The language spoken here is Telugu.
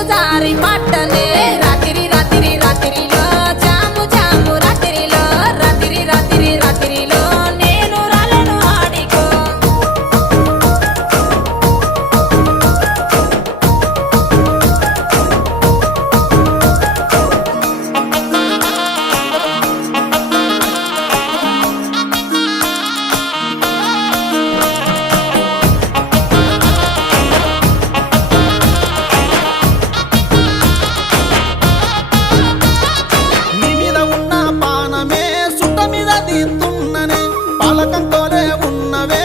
నీకు దారి పట్టనే రాత్రి రాత్రి రాత్రిలో జాము జాము రాత్రిలో రాత్రి రాత్రి రాత్రిలో నేను రాలను ఆడికో నీ మీద ఉన్న పానమే సుట్ట మీద తీస్తున్ననే పాలకంతోనే ఉన్నవే